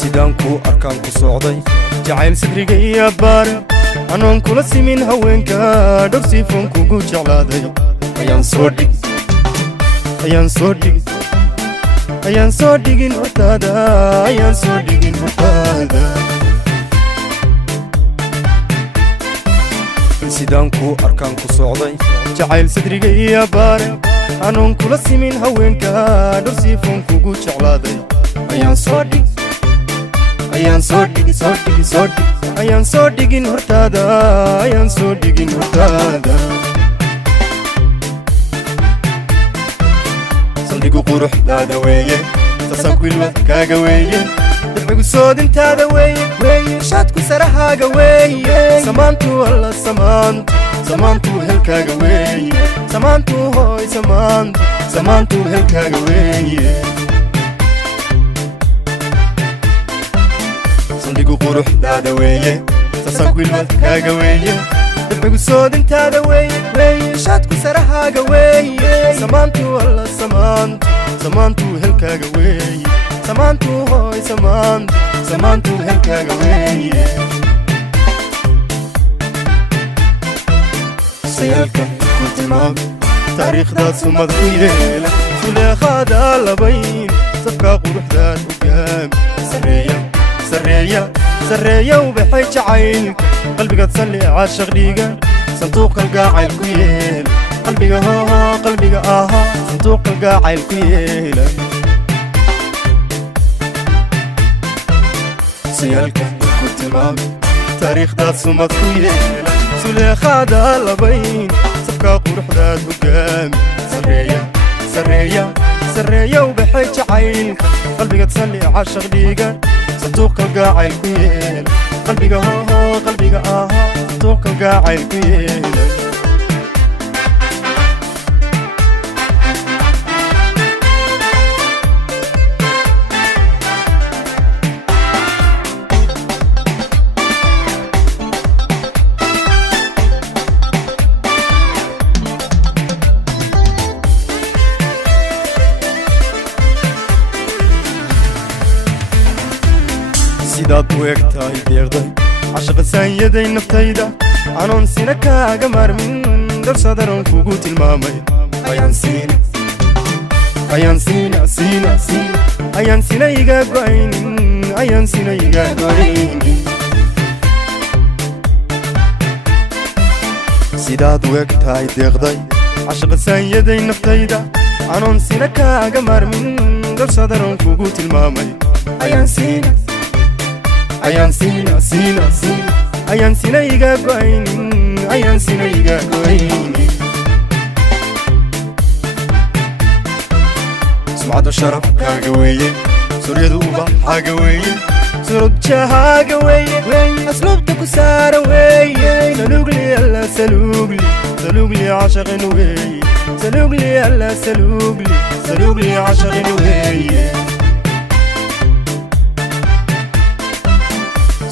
sidaanku arkaan ku socday jacayl sidriga iyo baar anoon kula simin haweenka dhowr sifoon kugu jeclaaday ayaan soo dhigin hortaada sidaanku arkaan ku socday jacayl sidriga iyo baar anoon kula simin haweenka dhowr sifoon kugu jeclaaday ayaan soo dhigin hortaada saldhigu quruxdaada weeye sasaanku ilwadkaaga weeye dabcigu soodintaada weeye shaadku sarahaaga weeye samaantu alla samaantu helkaaga weeye samaantu hooy samaantu helkaaga weeye saldhigu quruxdaada weeye sasaanku ilwadkaaga weeye dabcigu soodintaada weeye shaadku sarahaaga weeye samaantu alla samaantu helkaaga weeye samaantu hooy samaantu helkaaga weeye sayaalka ku tilmaam taariikhdaad sumad ku yeela suleekhaada labayn sabkaa quruxdaad hogaami sarreeya ubaxay jacaylka qalbigaad salli caashaq dhiiga sanduuq kalgacayl ku yeela qalbiga ahaa sanduuq kalgacayl ku yeela sayaalka ku tilmaamay taariikhdaad sumad ku yeela suleekhaada labayn sabkaa quruxdaad hogaami sarreeya ubaxay jacaylka qalbigaad salli caashaq dhiiga sanduuq kalgacayl ku yeela qalbiga ahaa sanduuq kalgacayl ku yeela sidaad u eg tahay deeqday cashaqa saanyaday naftayda anoon sina kaaga maarmin darsadaroon kugu tilmaamay ayaan sina iga go'aynin sidaad u eg tahay deeqday cashaqa saanyaday naftayda anoon sina kaaga maarmin darsadaroon kugu tilmaamay ayaan sina iga go'aynin sumcadda sharafkaaga weeye suryadu ubaxaaga weeye surudjahaaga weeye asluubta ku saara weeye salugli alla salugli cashaqin weeye salugli alla salugli cashaqin weeye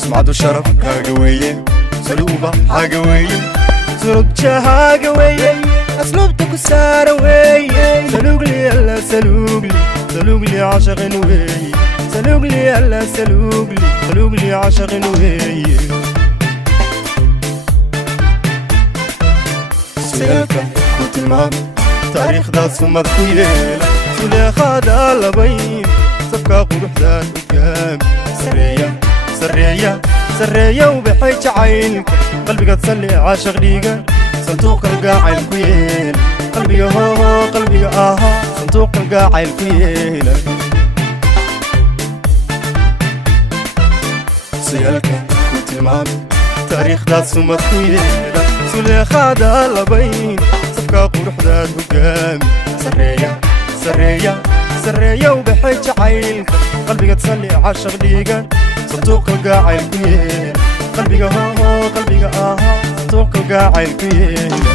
sumcaddu sharafkaaga weeye sali ubaxaaga weeye surudjahaaga weeye asluubta ku saara weeye salugli alla salugli cashaqin weeye salugli alla salugli cashaqin weeye sayaalka ku tilmaam taariikhdaad sumad ku yeela suleekhaada labayn sabkaa quruxdaad hogaami sarreeya ubaxay jacaylka qalbigaad salli caashaq dhiiga sanduuq kalgacayl ku yeela qalbiga ahaa sanduuq kalgacayl ku yeela sayaalka ku tilmaamay taariikhdaad sumad ku yeela suleekhaada labayn sabkaa quruxdaad hogaami sarreeya ubaxay jacaylka qalbigaad salli caashaq dhiiga sanduuq kalgacayl ku yeela qalbiga ahaa sanduuq kalgacayl ku yeela